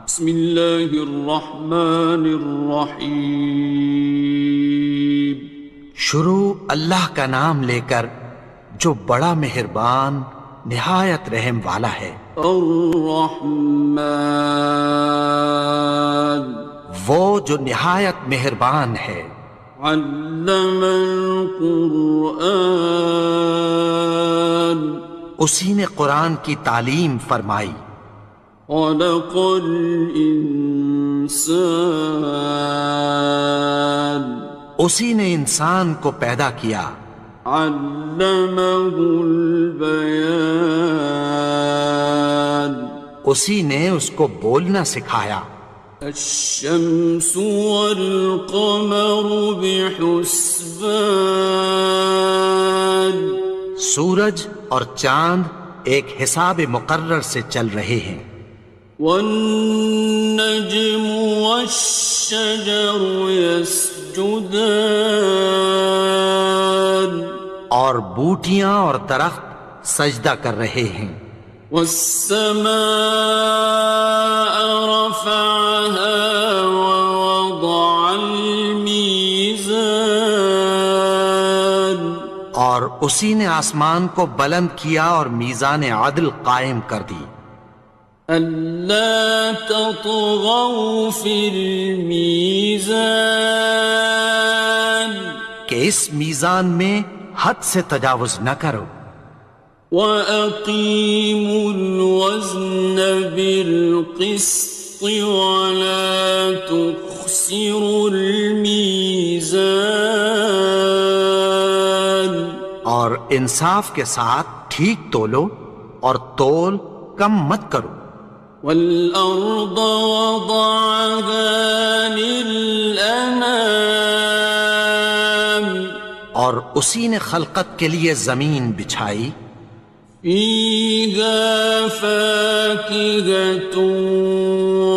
بسم اللہ الرحمن الرحیم۔ شروع اللہ کا نام لے کر جو بڑا مہربان نہایت رحم والا ہے۔ الرحمن، وہ جو نہایت مہربان ہے۔ علم القرآن، اسی نے قرآن کی تعلیم فرمائی۔ خلق الانسان، اسی نے انسان کو پیدا کیا۔ علمہ البیان، اسی نے اس کو بولنا سکھایا۔ الشمس والقمر بحسبان، سورج اور چاند ایک حساب مقرر سے چل رہے ہیں۔ والنجم والشجر يسجدان، اور بوٹیاں اور درخت سجدہ کر رہے ہیں۔ والسماء رفعها ووضع الميزان، اور اسی نے آسمان کو بلند کیا اور میزان عدل قائم کر دی۔ ألا تطغوا في الميزان، کہ اس میزان میں حد سے تجاوز نہ کرو۔ وَأَقِيمُوا الْوَزْنَ بِالْقِسْطِ وَلَا تُخْسِرُوا الْمِيزَانَ، اور انصاف کے ساتھ ٹھیک تولو اور تول کم مت کرو۔ وَالْأَرْضَ وَضَعَهَا لِلْأَنَامِ، اور اسی نے خلقت کے لیے زمین بچھائی۔ فِيهَا فَاكِهَةٌ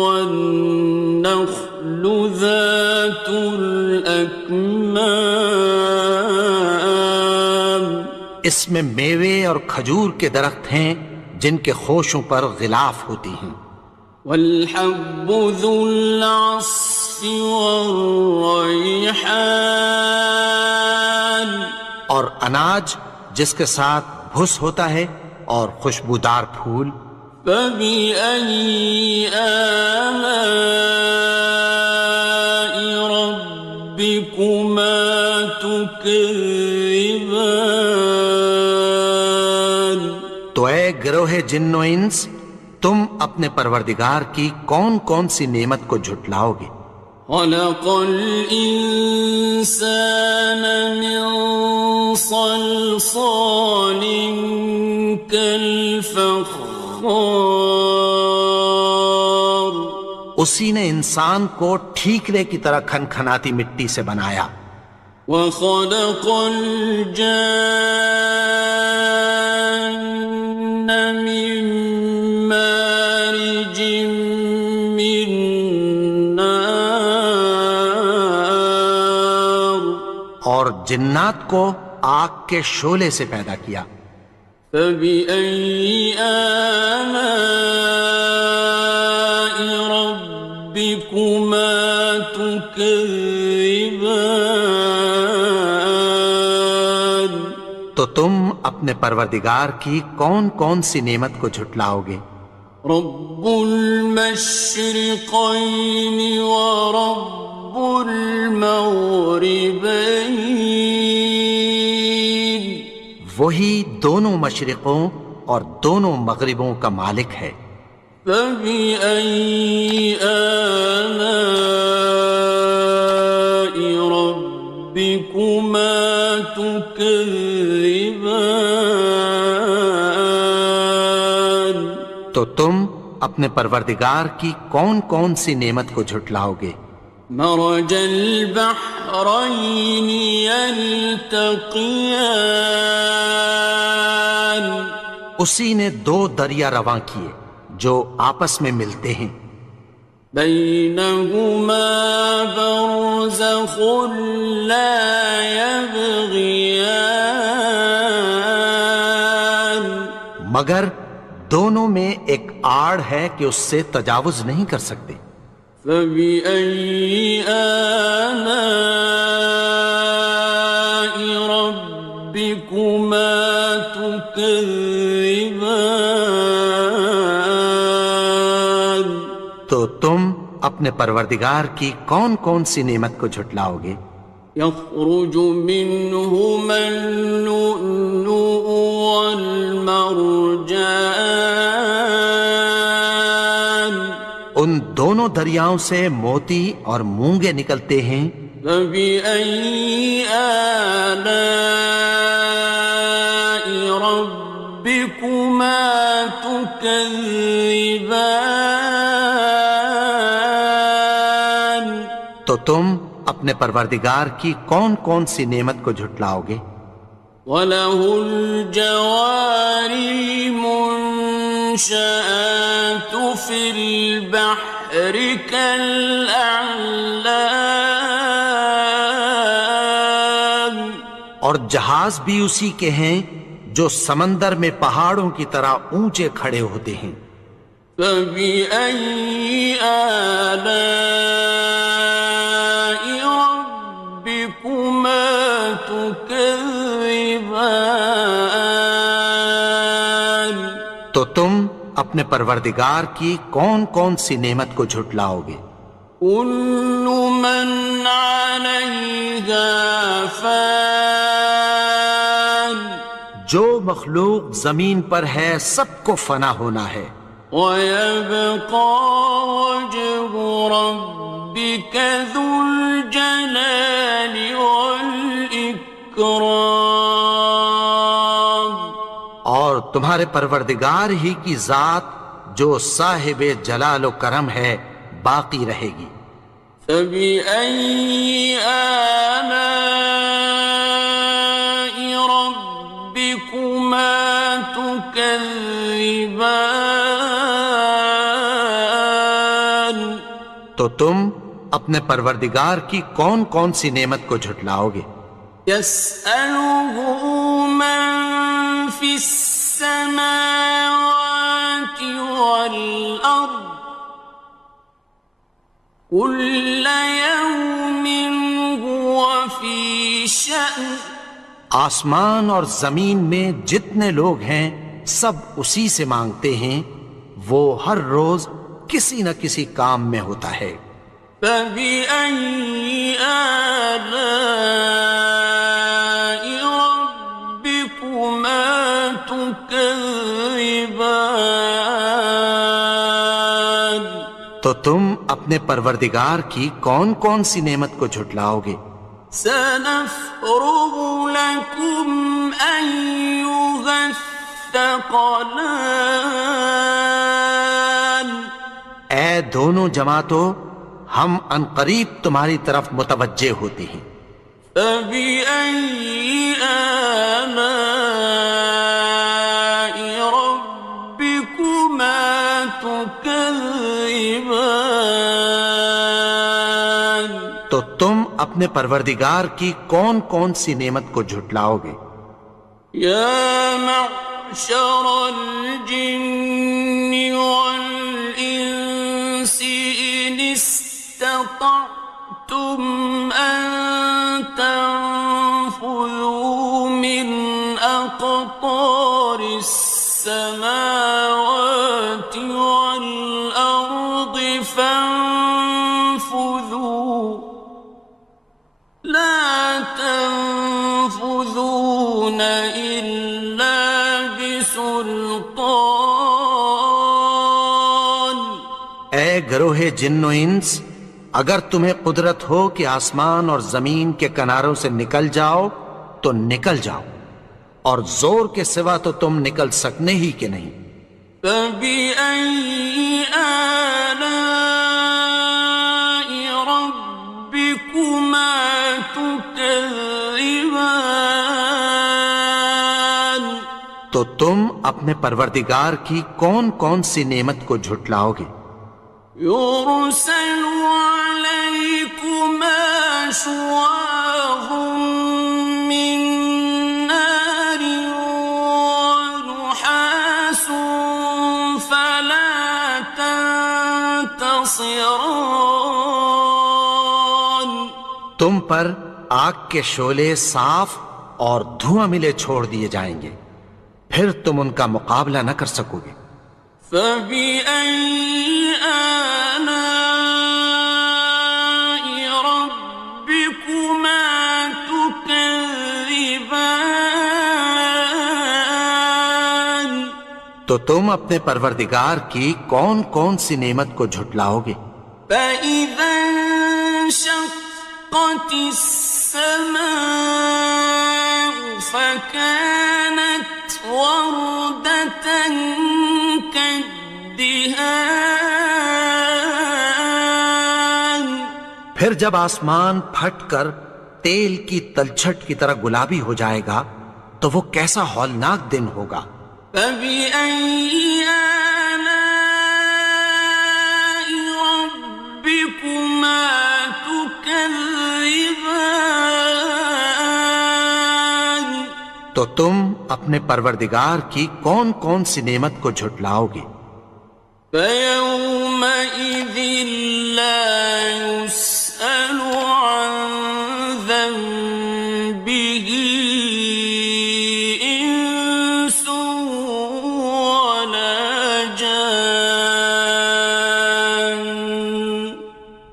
وَالنَّخْلُ ذَاتُ الْأَكْمَامِ، اس میں میوے اور کھجور کے درخت ہیں جن کے خوشوں پر غلاف ہوتی ہیں۔ وَالْحَبُّ ذُو الْعَصْفِ وَالرَّيْحَانِ، اور اناج جس کے ساتھ بھس ہوتا ہے اور خوشبودار پھول۔ فَبِأَيِّ آلَاءِ رَبِّكُمَا تُكَذِّبَانِ، تو اے گروہ جن و انس، تم اپنے پروردگار کی کون کون سی نعمت کو جھٹلاؤ گے؟ خَلَقَ الْإِنسَانَ مِنْ صَلْصَالٍ كَالْفَخَّارِ، اسی نے انسان کو ٹھیکرے کی طرح کھنکھناتی مٹی سے بنایا۔ وَخَلَقَ الْجَانَّ مِن مَّارِجٍ مِّن نَّارٍ، اور جنات کو آگ کے شعلے سے پیدا کیا۔ فَبِأَيِّ آلَاءِ رَبِّكُمَا تُكَذِّبَانِ، تو تم اپنے پروردگار کی کون کون سی نعمت کو جھٹلاؤ گے؟ رب المشرقين ورب المغربين، وہی دونوں مشرقوں اور دونوں مغربوں کا مالک ہے۔ فَبِأَيِّ آلَاءِ رَبِّكُمَا تُكَذِّبَانِ، تو تم اپنے پروردگار کی کون کون سی نعمت کو جھٹلاؤ گے؟ مرج البحرين يلتقيان، اسی نے دو دریا رواں کیے جو آپس میں ملتے ہیں۔ بينهما برزخ لا يبغيان، مگر دونوں میں ایک آڑ ہے کہ اس سے تجاوز نہیں کر سکتے. فبأي آلاء ربكما تكذبان. تو تم اپنے پروردگار کی کون کون سی نعمت کو جھٹلاؤ گے؟ يخرج منهما اللؤلؤ والمرجان. ان دونوں دریاؤں سے موتی اور مونگے نکلتے ہیں. فبأي آلاء ربكما تكذبان. تو تم اپنے پروردگار کی کون کون سی نعمت کو جھٹلاؤ گے؟ وَلَهُ الْجَوَارِ الْمُنشَآتُ فِي الْبَحْرِ كَالْأَعْلَامِ. اور جہاز بھی اسی کے ہیں جو سمندر میں پہاڑوں کی طرح اونچے کھڑے ہوتے ہیں. فَبِأَيِّ آلَاءِ رَبِّكُمَا تُكَذِّبَانِ. تو تم اپنے پروردگار کی کون کون سی نعمت کو جھٹلاؤ گے؟ كُلُّ مَنْ عَلَيْهَا فَانٍ. جو مخلوق زمین پر ہے سب کو فنا ہونا ہے. وَيَبْقَى وَجْهُ رَبِّكَ ذُو الْجَلَالِ وَالْإِكْرَامِ. اور تمہارے پروردگار ہی کی ذات جو صاحب جلال و کرم ہے باقی رہے گی. فَبِأَيِّ آلَاءِ رَبِّكُمَا تُكَذِّبَانِ. تو تم اپنے پروردگار کی کون کون سی نعمت کو جھٹلاؤ گے؟ يَسْأَلُهُ مَن فِي السَّمَاوَاتِ وَالْأَرْضِ كُلَّ يَوْمٍ هُوَ فِي شَأْنٍ. آسمان اور زمین میں جتنے لوگ ہیں سب اسی سے مانگتے ہیں، وہ ہر روز کسی نہ کسی کام میں ہوتا ہے. فَبِأَيِّ آلَاءِ رَبِّكُمَا تُكَذِّبَانِ. تو تم اپنے پروردگار کی کون کون سی نعمت کو جھٹلاؤ گے؟ سَنَفْرُغُ لَكُمْ أَيُّهَ الثَّقَلَانِ. اے دونوں جماعتوں، ہم عنقریب تمہاری طرف متوجہ ہوتے ہیں. فَبِأَيِّ آلَاءِ رَبِّكُمَا تُكَذِّبَانِ. تو تم اپنے پروردگار کی کون کون سی نعمت کو جھٹلاؤ گے؟ يَا مَعْشَرَ الْجِنِّ وَالْإِنسِ إِنِ اسْتَطَعْتُمْ أَن تَنفُذُوا مِنْ أَقْطَارِ السَّمَاوَاتِ وَالْأَرْضِ فَانفُذُوا لَا تَنفُذُونَ إِلَّا بِسُلْطَانٍ. اے گروہ جن و انس، اگر تمہیں قدرت ہو کہ آسمان اور زمین کے کناروں سے نکل جاؤ تو نکل جاؤ، اور زور کے سوا تو تم نکل سکنے ہی کہ نہیں. فَبِأَيِّ آلَاءِ رَبِّكُمَا تُكَذِّبَانِ. تو تم اپنے پروردگار کی کون کون سی نعمت کو جھٹلاؤ گے؟ يُرْسَلُ عَلَيْكُمَا شُوَاظٌ مِّن نَّارٍ وَنُحَاسٌ خاصران. تم پر آگ کے شعلے صاف اور دھواں ملے چھوڑ دیے جائیں گے، پھر تم ان کا مقابلہ نہ کر سکو گے۔ فَبِأَيِّ آلَاءِ رَبِّكُمَا تُكَذِّبَانِ. تو تم اپنے پروردگار کی کون کون سی نعمت کو جھٹلاؤ گے؟ فَإِذَا انشَقَّتِ السَّمَاءُ فَكَانَتْ وَرْدَةً كَالدِّهَانِ. پھر جب آسمان پھٹ کر تیل کی تلچھٹ کی طرح گلابی ہو جائے گا تو وہ کیسا ہولناک دن ہوگا۔ فَبِأَيِّ آلَاءِ رَبِّكُمَا تُكَذِّبَانِ. تو تم اپنے پروردگار کی کون کون سی نعمت کو جھٹلاؤ گے؟ فَيَوْمَئِذٍ لَا يُسْأَلُ عَنْ ذَنبِهِ إِنسٌ وَلَا جَانٌ.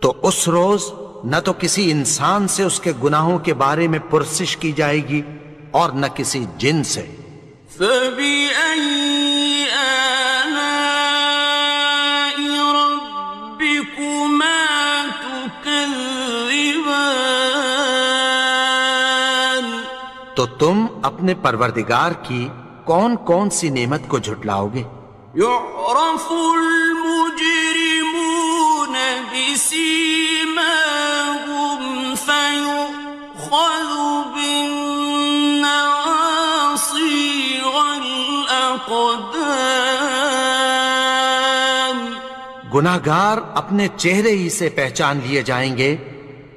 تو اس روز نہ تو کسی انسان سے اس کے گناہوں کے بارے میں پرسش کی جائے گی اور نہ کسی جن سے۔ فَبِأَيِّ آلَاءِ رَبِّكُمَا تُكَذِّبَانِ. تو تم اپنے پروردگار کی کون کون سی نعمت کو جھٹلاؤ گے؟ يُعْرَفُ الْمُجْرِمُونَ بِسِيمَاهُمْ فَيُؤْخَذُ بِالنَّوَاصِي وَالْأَقْدَامِ. گناہگار اپنے چہرے ہی سے پہچان لیے جائیں گے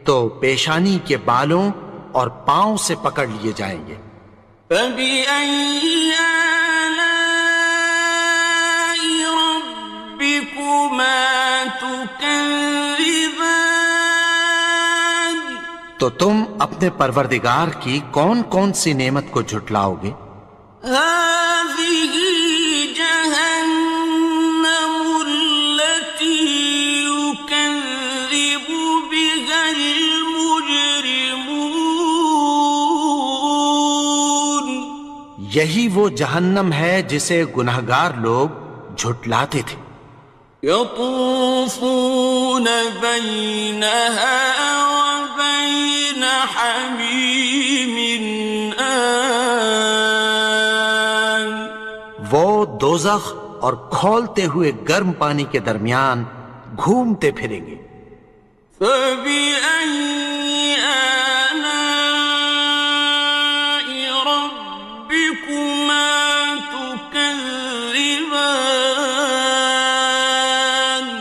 تو پیشانی کے بالوں اور پاؤں سے پکڑ لیے جائیں گے۔ فَبِأَيِّ آلَاءِ رَبِّكُمَا تُكَذِّبَانِ. تو تم اپنے پروردگار کی کون کون سی نعمت کو جھٹلاؤ گے؟ هَٰذِهِ جَهَنَّمُ الَّتِي يُكَذِّبُ بِهَا الْمُجْرِمُونَ. یہی وہ جہنم ہے جسے گناہگار لوگ جھٹلاتے تھے۔ يَطُوفُونَ بَيْنَهَا وَبَيْنَ حَمِيمٍ آنٍ. وہ دوزخ اور کھولتے ہوئے گرم پانی کے درمیان گھومتے پھریں گے۔ فَبِأَيِّ آلَاءِ رَبِّكُمَا تُكَذِّبَانِ.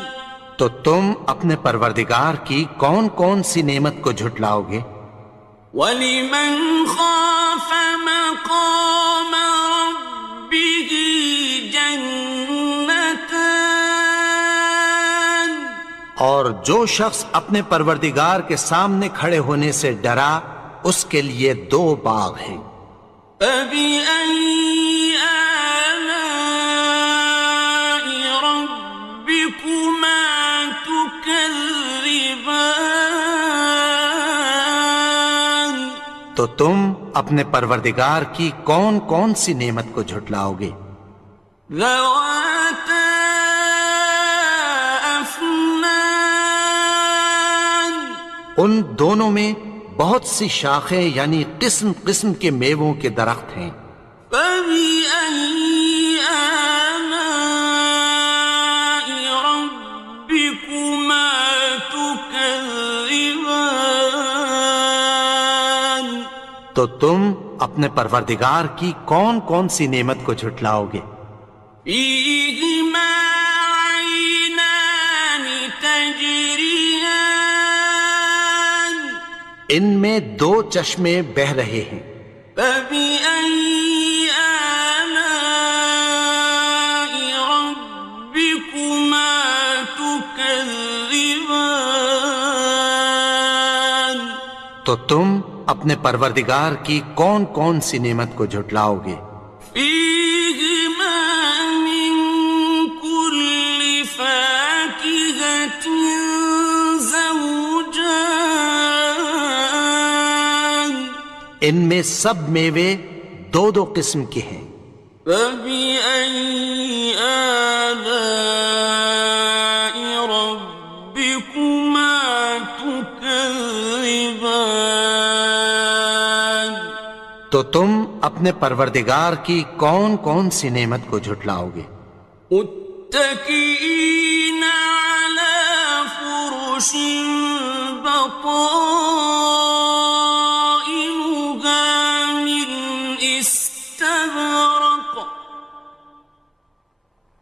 تو تم اپنے پروردگار کی کون کون سی نعمت کو جھٹلاؤ گے؟ وَلِمَنْ خَافَ مَقَامَ رَبِّهِ جَنَّتَانِ. اور جو شخص اپنے پروردگار کے سامنے کھڑے ہونے سے ڈرا اس کے لیے دو باغ ہیں۔ فَبِأَيِّ آلَاءِ رَبِّكُمَا تُكَذِّبَانِ. تو تم اپنے پروردگار کی کون کون سی نعمت کو جھٹلاؤ گے؟ ذَوَاتَا أَفْنَانٍ. ان دونوں میں بہت سی شاخیں یعنی قسم قسم کے میووں کے درخت ہیں۔ فَبِأَيِّ آلَاءِ رَبِّكُمَا تُكَذِّبَانِ. تو تم اپنے پروردگار کی کون کون سی نعمت کو جھٹلاؤ گے؟ فِيهِمَا عَيْنَانِ تَجْرِيَانِ. ان میں دو چشمے بہہ رہے ہیں۔ فَبِأَيِّ آلَاءِ رَبِّكُمَا تُكَذِّبَانِ. تكذبان تو تم اپنے پروردگار کی کون کون سی نعمت کو جھٹلاؤ گے؟ فيهما من كل فاكهة زوجان ان میں سب میوے دو دو قسم کے ہیں۔ فبأي آلاء ربكما تكذبان تو تم اپنے پروردگار کی کون کون سی نعمت کو جھٹلاؤ گے؟ متكئين على فرش بطائنها من استبرق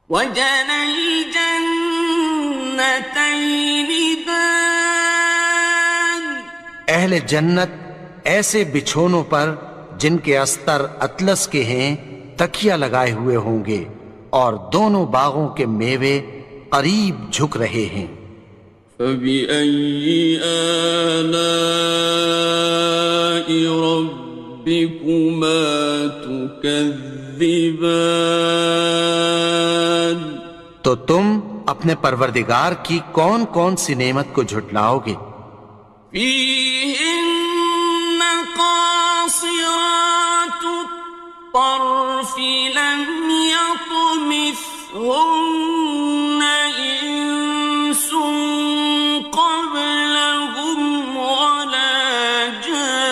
وجنى الجنتين دان اہل جنت ایسے بچھونوں پر جن کے استر اطلس کے ہیں تکیہ لگائے ہوئے ہوں گے اور دونوں باغوں کے میوے قریب جھک رہے ہیں۔ فبأي آلاء ربكما تكذبان تو تم اپنے پروردگار کی کون کون سی نعمت کو جھٹلاؤ گے؟ فيهن قاصرات الطرف لم يطمثهن إنس قبلهم ولا جان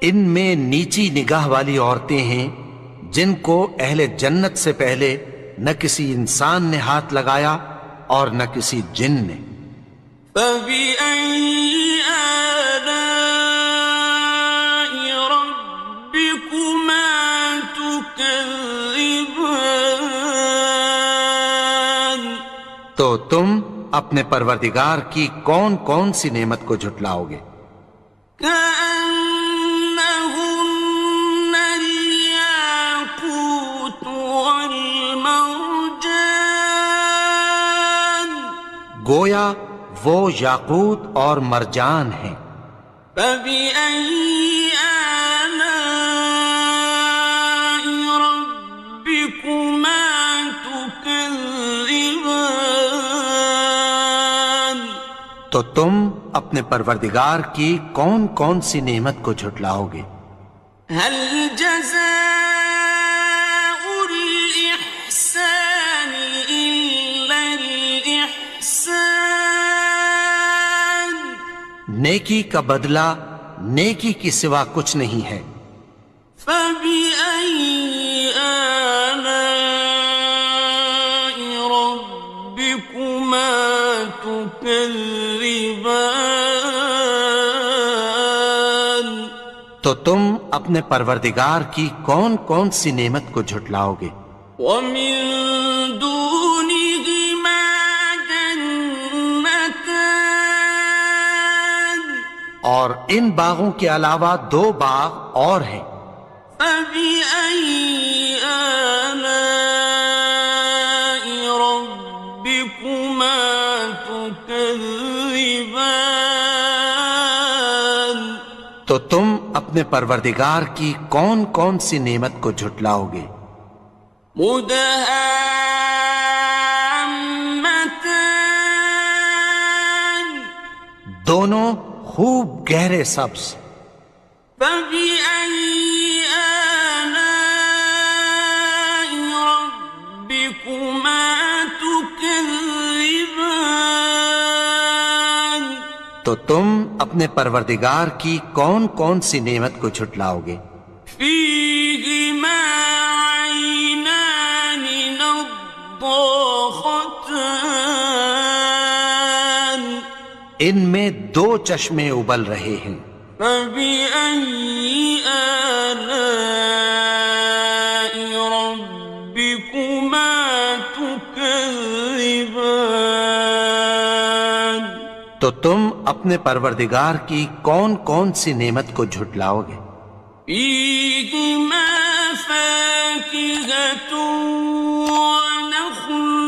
ان میں نیچی نگاہ والی عورتیں ہیں جن کو اہل جنت سے پہلے نہ کسی انسان نے ہاتھ لگایا اور نہ کسی جن نے۔ فبأي آلاء ربكما تكذبان تو تم اپنے پروردگار کی کون کون سی نعمت کو جھٹلاؤ گے؟ كأنهن الياقوت والمرجان گویا وہ یاقوت اور مرجان ہیں۔ فبأي آلاء ربكما تكذبان تو تم اپنے پروردگار کی کون کون سی نعمت کو جھٹلاؤ گے؟ هل جزاء الإحسان إلا الإحسان نیکی کا بدلہ نیکی کی سوا کچھ نہیں ہے۔ فبأي آلاء ربكما تكذبان تو تم اپنے پروردگار کی کون کون سی نعمت کو جھٹلاؤ گے؟ ومن دونهما جنتان اور ان باغوں کے علاوہ دو باغ اور ہیں۔ فبأي آلاء ربكما تكذبان تو تم اپنے پروردگار کی کون کون سی نعمت کو جھٹلاؤ گے؟ مدهامتان دونوں خوب گہرے سبز۔ فبأي آلاء ربكما تكذبان تو تم اپنے پروردگار کی کون کون سی نعمت کو جھٹلاؤ گے؟ فيهما عينان نضاختان ان میں دو چشمے ابل رہے ہیں۔ فبأي آلاء ربكما تكذبان تو تم اپنے پروردگار کی کون کون سی نعمت کو جھٹلاؤ گے؟ فيهما فاكهة ونخل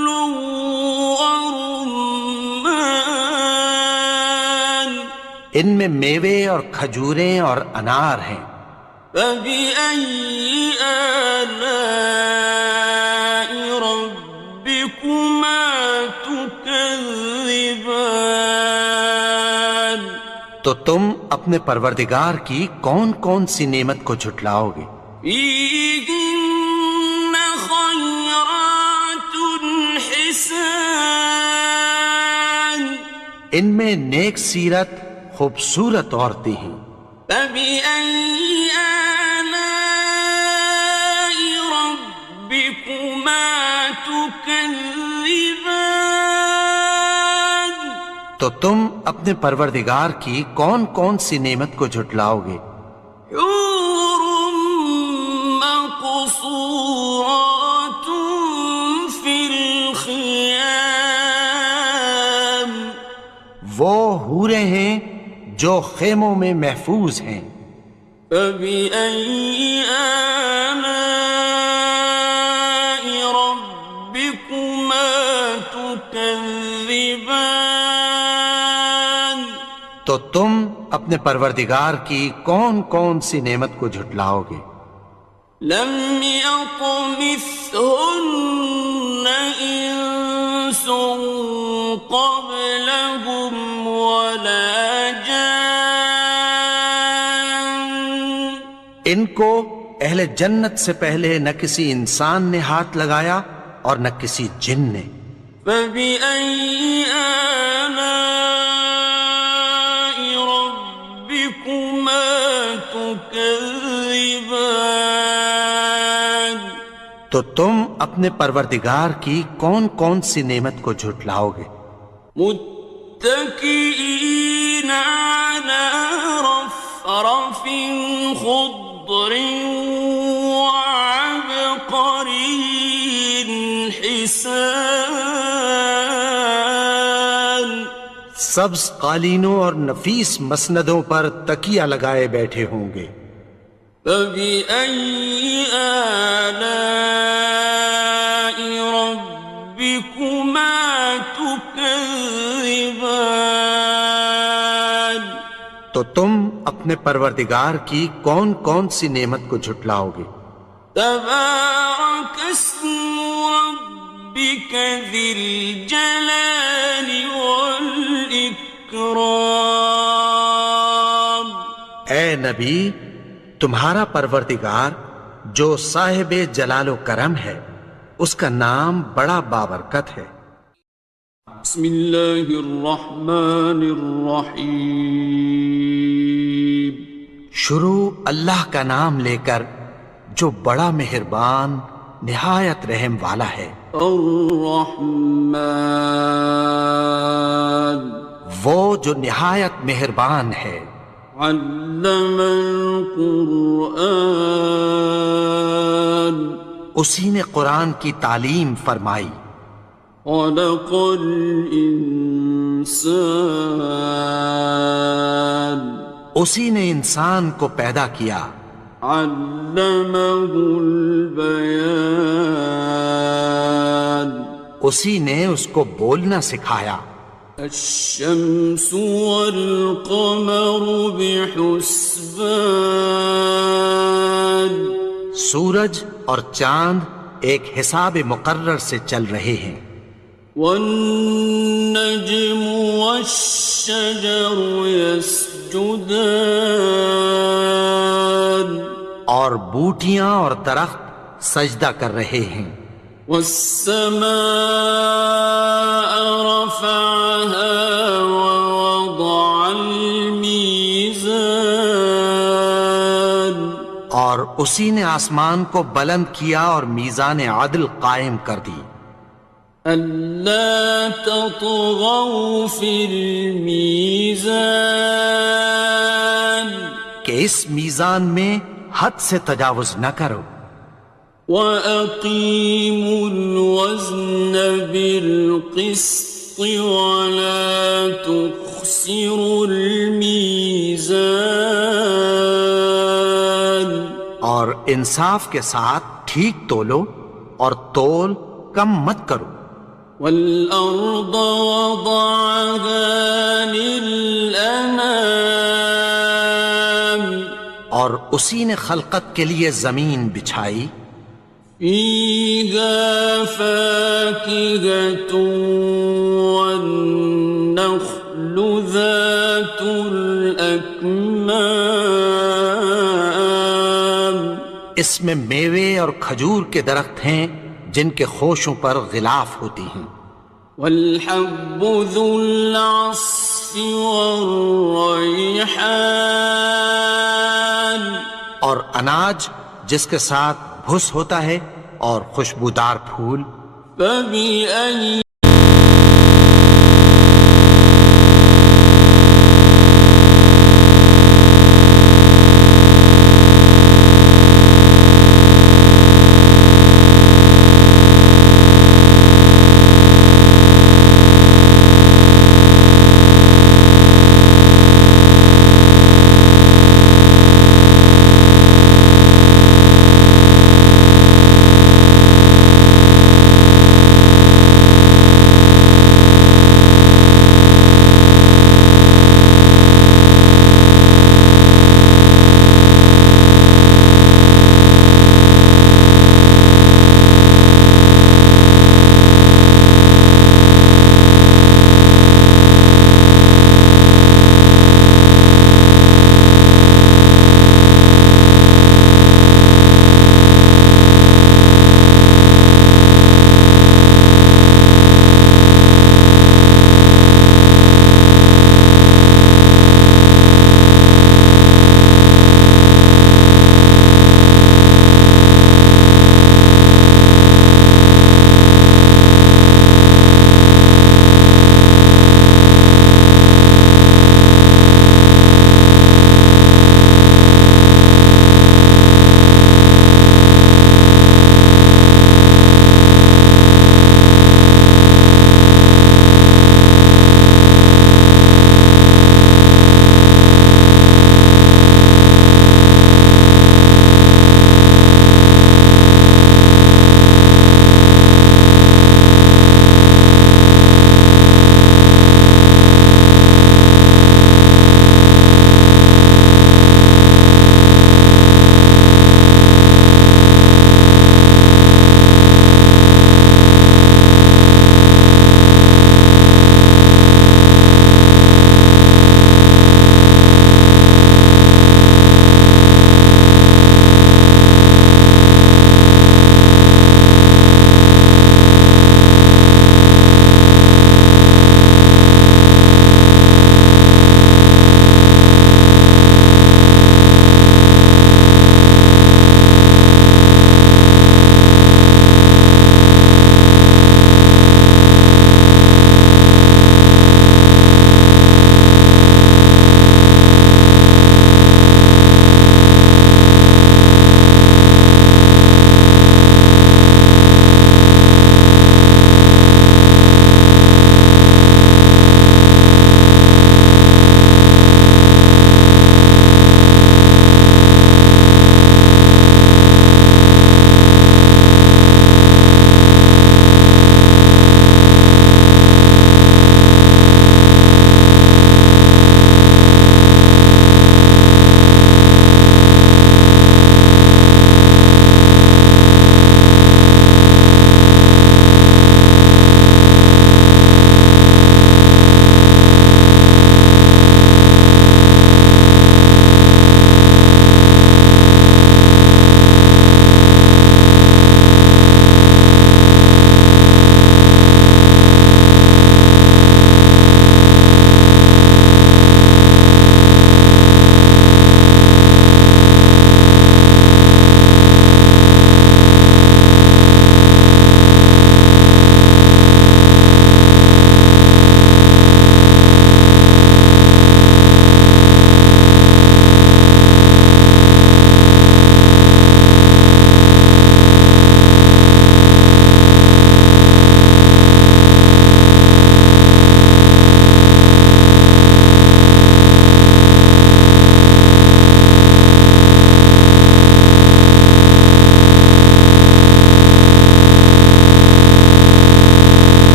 ان میں میوے اور کھجوریں اور انار ہیں. فبأي آلاء ربكما تكذبان. تو تم اپنے پروردگار کی کون کون سی نعمت کو جھٹلاؤ گے؟ فيهن خيرات حسان. ان میں نیک سیرت خوبصورت عورتیں ہیں. فبأي آلاء ربكما تكذبان. تو تم اپنے پروردگار کی کون کون سی نعمت کو جھٹلاؤ گے؟ حور مقصورات في الخيام. وہ حوریں ہیں جو خیموں میں محفوظ ہیں. فبأي آلاء ربكما تكذبان. تو تم اپنے پروردگار کی کون کون سی نعمت کو جھٹلاؤ گے؟ لم يطمثهن إنس قبلهم ولا جان. ان کو اہل جنت سے پہلے نہ کسی انسان نے ہاتھ لگایا اور نہ کسی جن نے. فبأي آلاء ربكما تكذبان. تو تم اپنے پروردگار کی کون کون سی نعمت کو جھٹلاؤ گے؟ متكئين على رفرف خضر وعبقري حسان. سبز قالینوں اور نفیس مسندوں پر تکیہ لگائے بیٹھے ہوں گے. فبأي آلاء ربكما تكذبان. تو تم اپنے پروردگار کی کون کون سی نعمت کو جھٹلاؤ گے؟ تبارك اسم ربك ذي الجلال والإكرام. اے نبی، تمہارا پروردگار جو صاحب جلال و کرم ہے، اس کا نام بڑا بابرکت ہے. بسم اللہ الرحمن الرحیم. شروع اللہ کا نام لے کر جو بڑا مہربان نہایت رحم والا ہے. الرحمن وہ جو نہایت مہربان ہے. علم القرآن اسی نے قرآن کی تعلیم فرمائی. خلق الانسان اسی نے انسان کو پیدا کیا. علمہ البیان اسی نے اس کو بولنا سکھایا. الشمس والقمر بحسبان سورج اور چاند ایک حساب مقرر سے چل رہے ہیں. والنجم والشجر يسجدان اور بوٹیاں اور درخت سجدہ کر رہے ہیں. والسماء رفعها ووضع الميزان اور اسی نے آسمان کو بلند کیا اور میزان عدل قائم کر دی. ألا تطغوا في الميزان کہ اس میزان میں حد سے تجاوز نہ کرو. وَأَقِيمُوا الْوَزْنَ بِالْقِسْطِ وَلَا تُخْسِرُوا الْمِيزَانَ اور انصاف کے ساتھ ٹھیک تولو اور تول کم مت کرو. والأرض وضعها للأنام اور اسی نے خلقت کے لیے زمین بچھائی، فيها فاكهة والنخل ذات الأكمام اس میں میوے اور کھجور کے درخت ہیں جن کے خوشوں پر غلاف ہوتی ہیں، والحب ذو العصف والریحان اور اناج جس کے ساتھ بھس ہوتا ہے اور خوشبودار پھول۔ فبأي